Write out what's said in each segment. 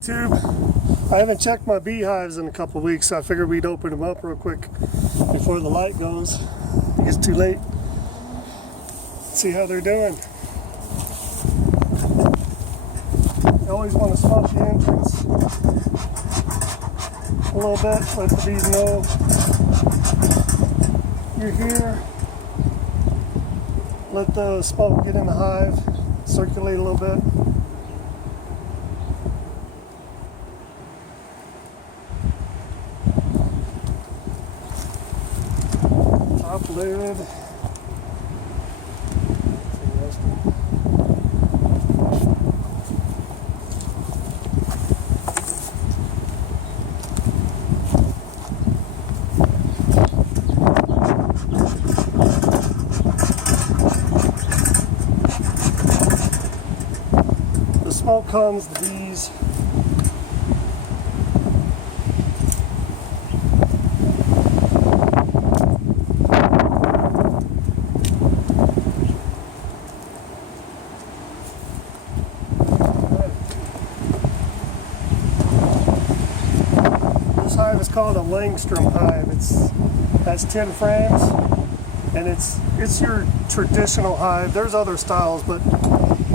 Tube. I haven't checked my beehives in a couple weeks, so I figured we'd open them up real quick before the light goes. I think it's too late. See how they're doing. You always want to smoke the entrance a little bit, let the bees know you're here. Let the smoke get in the hive, circulate a little bit. Top lid. The smoke calms the bees. This hive is called a Langstrom hive. It has 10 frames, and it's your traditional hive. There's other styles, but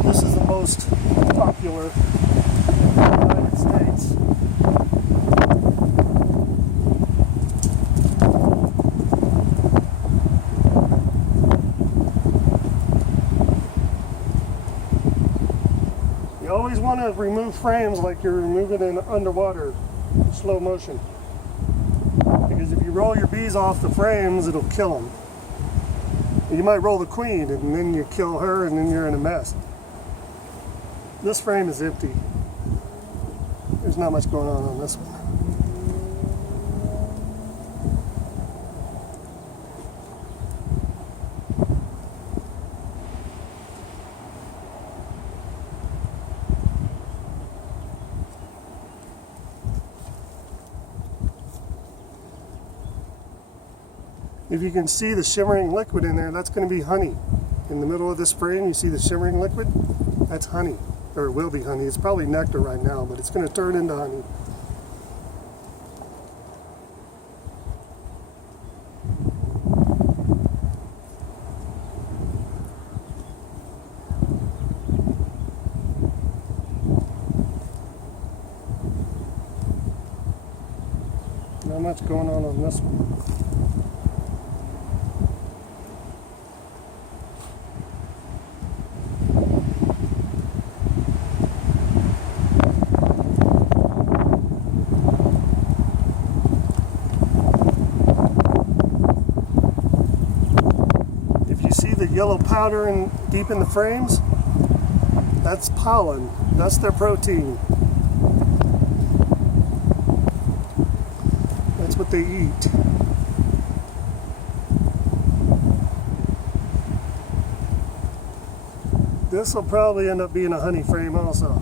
this is the most popular in the United States. You always want to remove frames like you're removing in underwater, slow motion. Because if you roll your bees off the frames, it'll kill them. You might roll the queen and then you kill her and then you're in a mess. This frame is empty. There's not much going on this one. If you can see the shimmering liquid in there, that's going to be honey. In the middle of this frame, you see the shimmering liquid? That's honey. Or it will be honey. It's probably nectar right now, but it's going to turn into honey. Not much going on this one. Yellow powder deep in the frames, that's pollen. That's their protein. That's what they eat. This will probably end up being a honey frame also.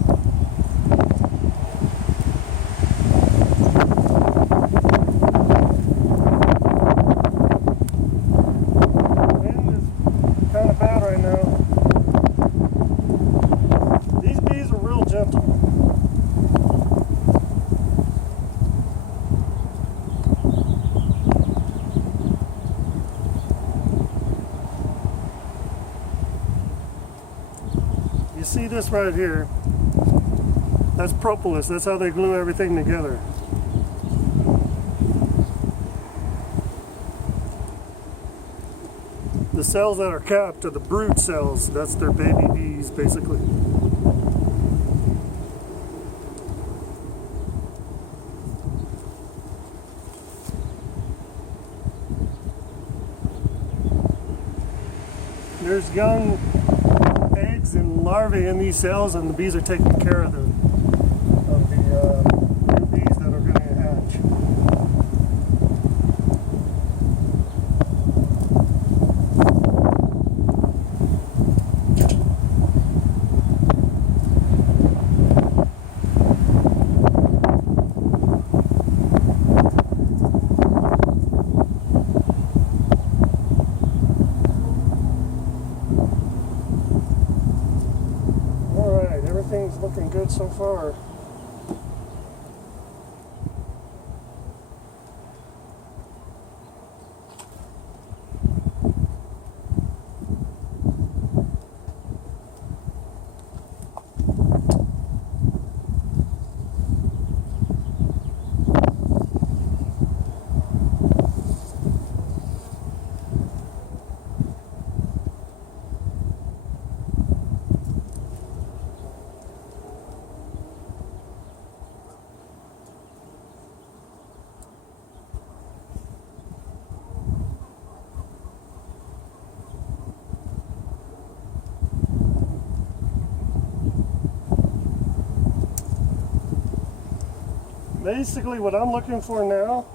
You see this right here? That's propolis. That's how they glue everything together. The cells that are capped are the brood cells. That's their baby bees, basically. There's young eggs and larvae in these cells, and the bees are taking care of the new bees that are going to hatch. Everything's looking good so Basically what I'm looking for now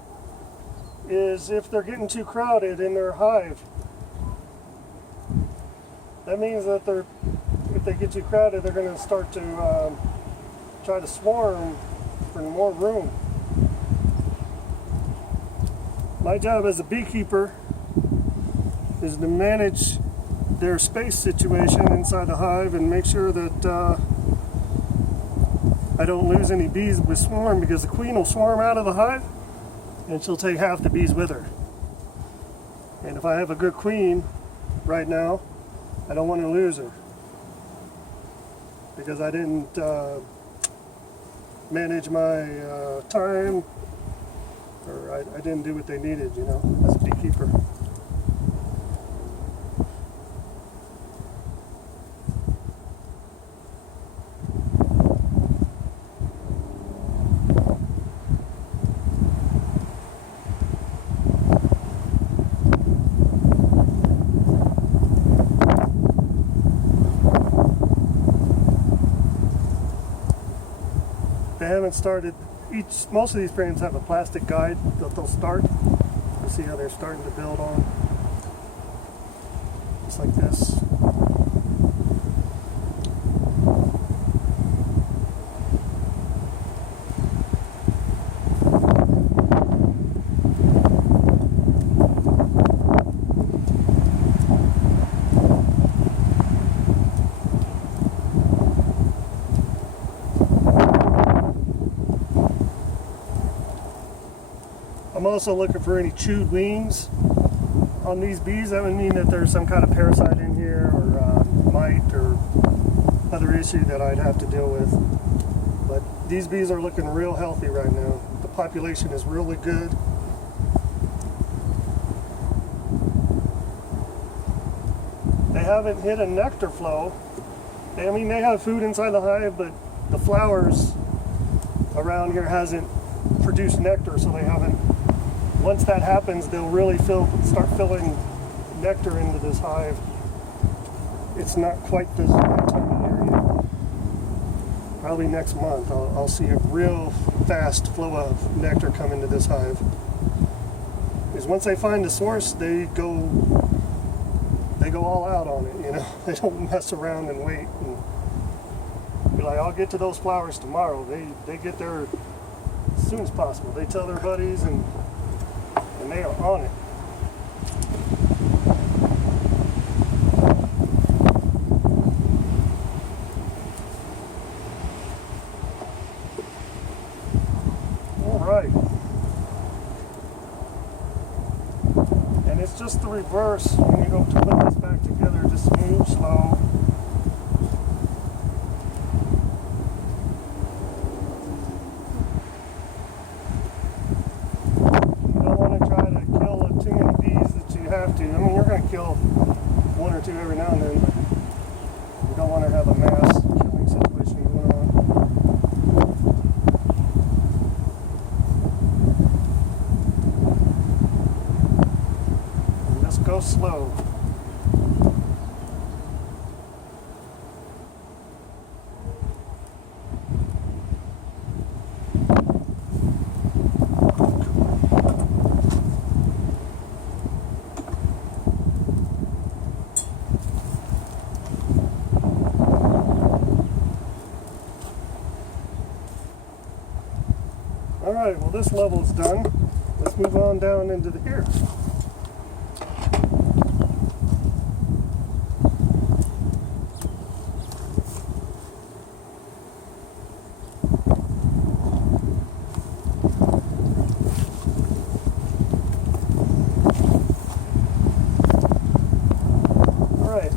is if they're getting too crowded in their hive. That means that if they get too crowded, they're going to start to try to swarm for more room. My job as a beekeeper is to manage their space situation inside the hive and make sure that I don't lose any bees with swarm, because the queen will swarm out of the hive and she'll take half the bees with her. And if I have a good queen right now, I don't want to lose her because I didn't manage my time, or I didn't do what they needed, you know, as a beekeeper. They haven't started. Most of these frames have a plastic guide that they'll start. You see how they're starting to build on, just like this. I'm also looking for any chewed wings on these bees. That would mean that there's some kind of parasite in here, or mite, or other issue that I'd have to deal with. But these bees are looking real healthy right now. The population is really good. They haven't hit a nectar flow. They have food inside the hive, but the flowers around here hasn't produced nectar, so they haven't. Once that happens, they'll really start filling nectar into this hive. It's not quite this right time of year yet. Probably next month I'll see a real fast flow of nectar come into this hive. Because once they find the source, they go all out on it, you know. They don't mess around and wait and be like, I'll get to those flowers tomorrow. They get there as soon as possible. They tell their buddies and they are on it. All right. And it's just the reverse when you go to put this back together. Just move slow. You're going to kill one or two every now and then, but you don't want to have a mass killing situation going on. And just go slow. Alright, well this level is done. Let's move on down into here. Alright.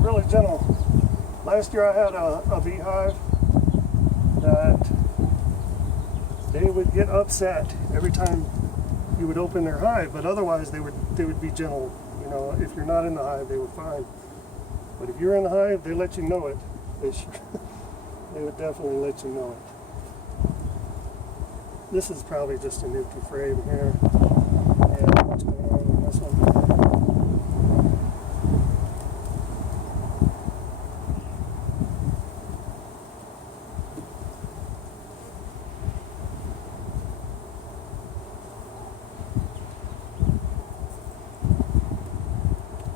Really gentle. Last year I had a beehive that they would get upset every time you would open their hive, but otherwise they would be gentle. You know, if you're not in the hive, they were fine. But if you're in the hive, they let you know it. fish, they would definitely let you know it. This is probably just an empty frame here. Yeah, what's going on this one?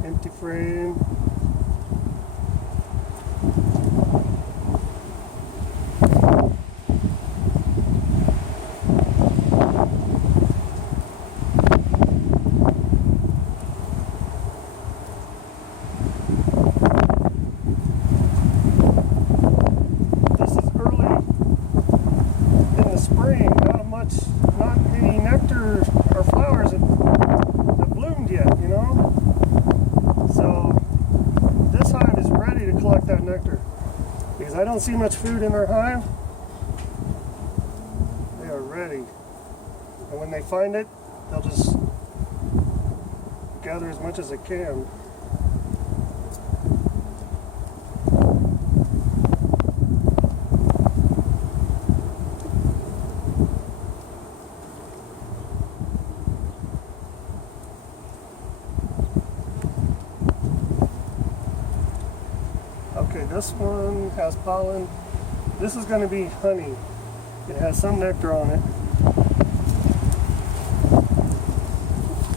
Empty frame. This is early in the spring. Not any nectar or flowers have bloomed yet, you know? So this hive is ready to collect that nectar because I don't see much food in their hive. They are ready, and when they find it, they'll just gather as much as they can. Okay, this one has pollen. This is going to be honey. It has some nectar on it.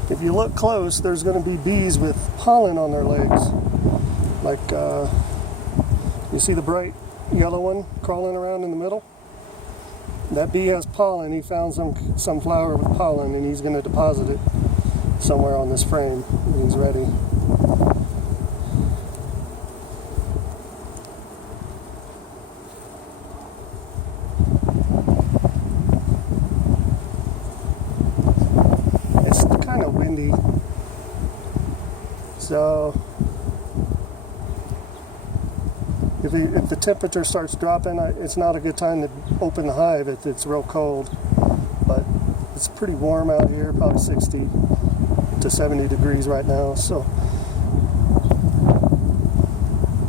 If you look close, there's going to be bees with pollen on their legs. Like, you see the bright yellow one crawling around in the middle? That bee has pollen. He found some flower with pollen, and he's going to deposit it somewhere on this frame when he's ready. Kind of windy, so if the temperature starts dropping, it's not a good time to open the hive if it's real cold, but it's pretty warm out here, probably 60 to 70 degrees right now, so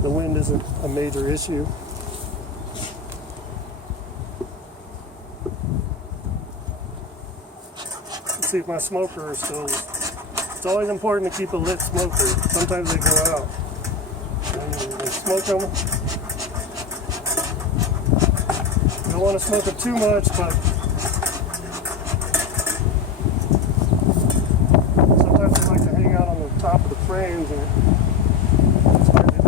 the wind isn't a major issue. See if my smoker is still. It's always important to keep a lit smoker. Sometimes they go out. And they smoke them. You don't want to smoke it too much, but sometimes they like to hang out on the top of the frames, and it's hard to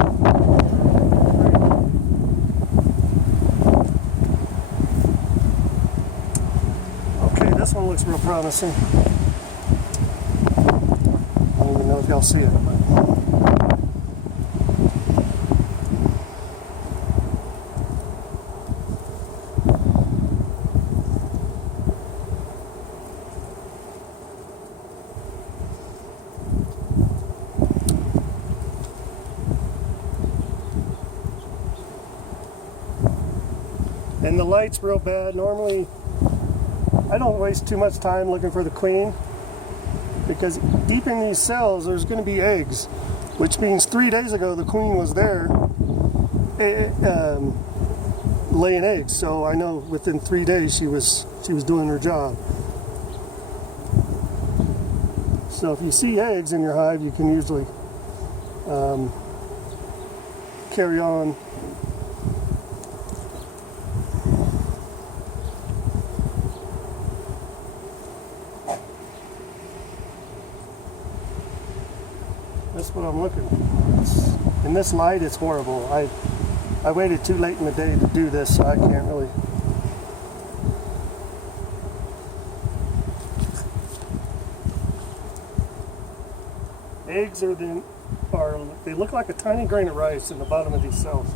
Okay, this one looks real promising. I don't even know if y'all see it. And the light's real bad. Normally, I don't waste too much time looking for the queen, because deep in these cells there's going to be eggs, which means 3 days ago the queen was there laying eggs. So I know within 3 days she was doing her job. So if you see eggs in your hive, you can usually carry on. That's what I'm looking for. In this light, it's horrible. I waited too late in the day to do this, so I can't really. Eggs they look like a tiny grain of rice in the bottom of these cells.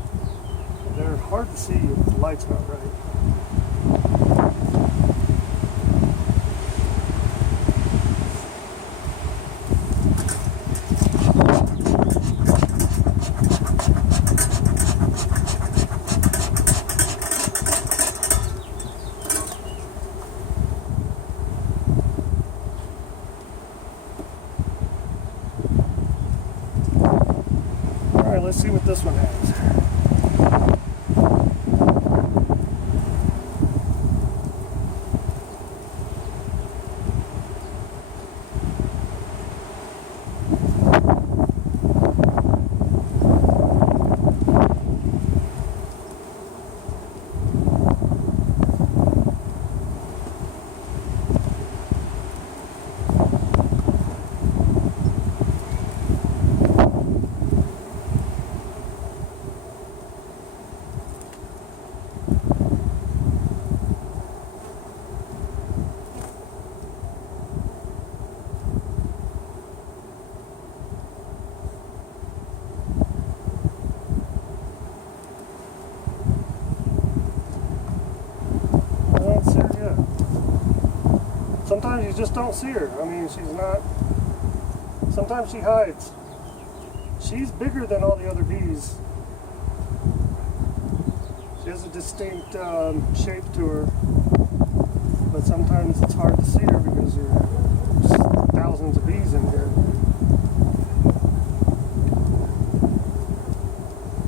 They're hard to see if the light's not right. Let's see what this one has. sometimes you just don't see her. I mean, she's not, sometimes she hides. She's bigger than all the other bees. She has a distinct shape to her, but sometimes it's hard to see her because there are just thousands of bees in here.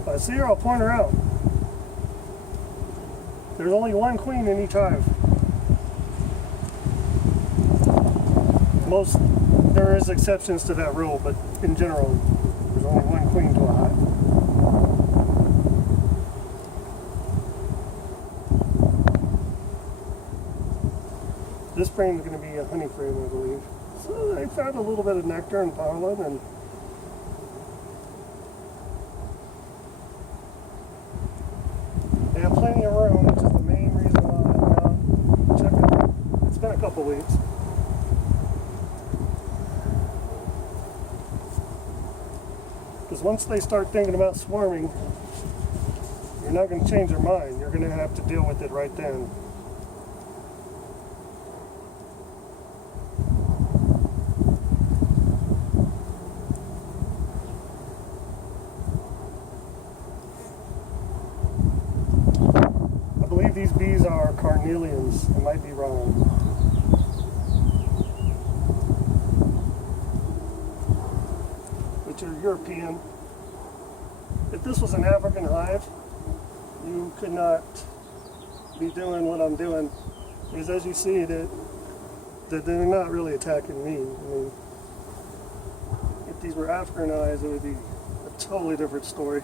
If I see her, I'll point her out. There's only one queen in each hive. There is exceptions to that rule, but in general, there's only one queen to a hive. This frame is going to be a honey frame, I believe. So I found a little bit of nectar and pollen, and they have plenty of room, which is the main reason why I'm checking. It's been a couple weeks. Because once they start thinking about swarming, you're not going to change their mind. You're going to have to deal with it right then. I believe these bees are carnelians. I might be wrong. Are European. If this was an African hive, you could not be doing what I'm doing, because as you see, that they're not really attacking me. I mean, if these were Africanized, it would be a totally different story.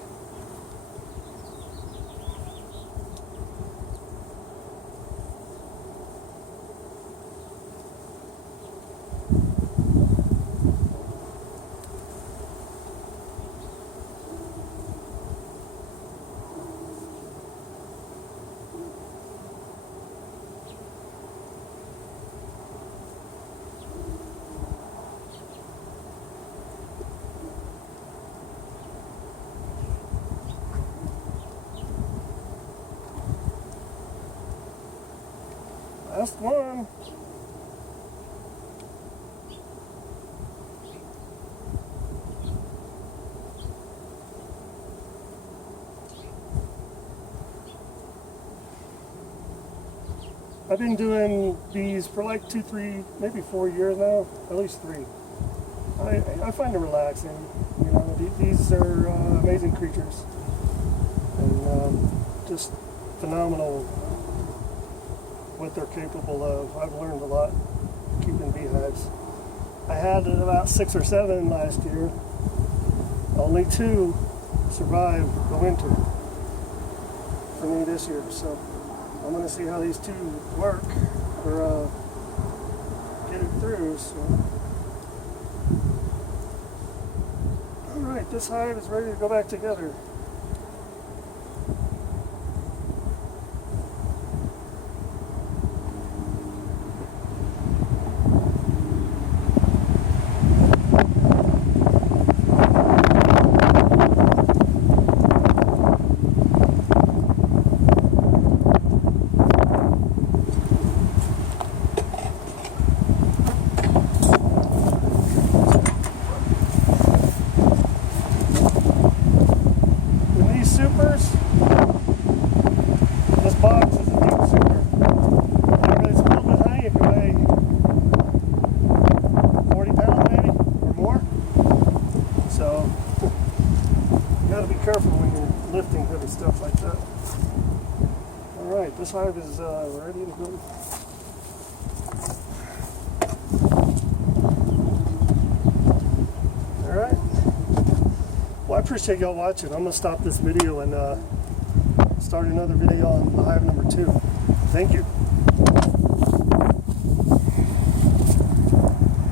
Last one. I've been doing bees for like 2, 3, maybe 4 years now, at least 3. I find it relaxing. You know, these are amazing creatures, and just phenomenal what they're capable of. I've learned a lot keeping beehives. I had about 6 or 7 last year. Only 2 survived the winter for me this year. So I'm going to see how these 2 work or get it through. So, all right, this hive is ready to go back together. This box is a deep super. It's filled with honey. It can weigh 40 pounds maybe, or more. So you gotta be careful when you're lifting heavy stuff like that. Alright, this hive is ready to go. Alright. Well, I appreciate y'all watching. I'm gonna stop this video and start another video on hive number 2. Thank you.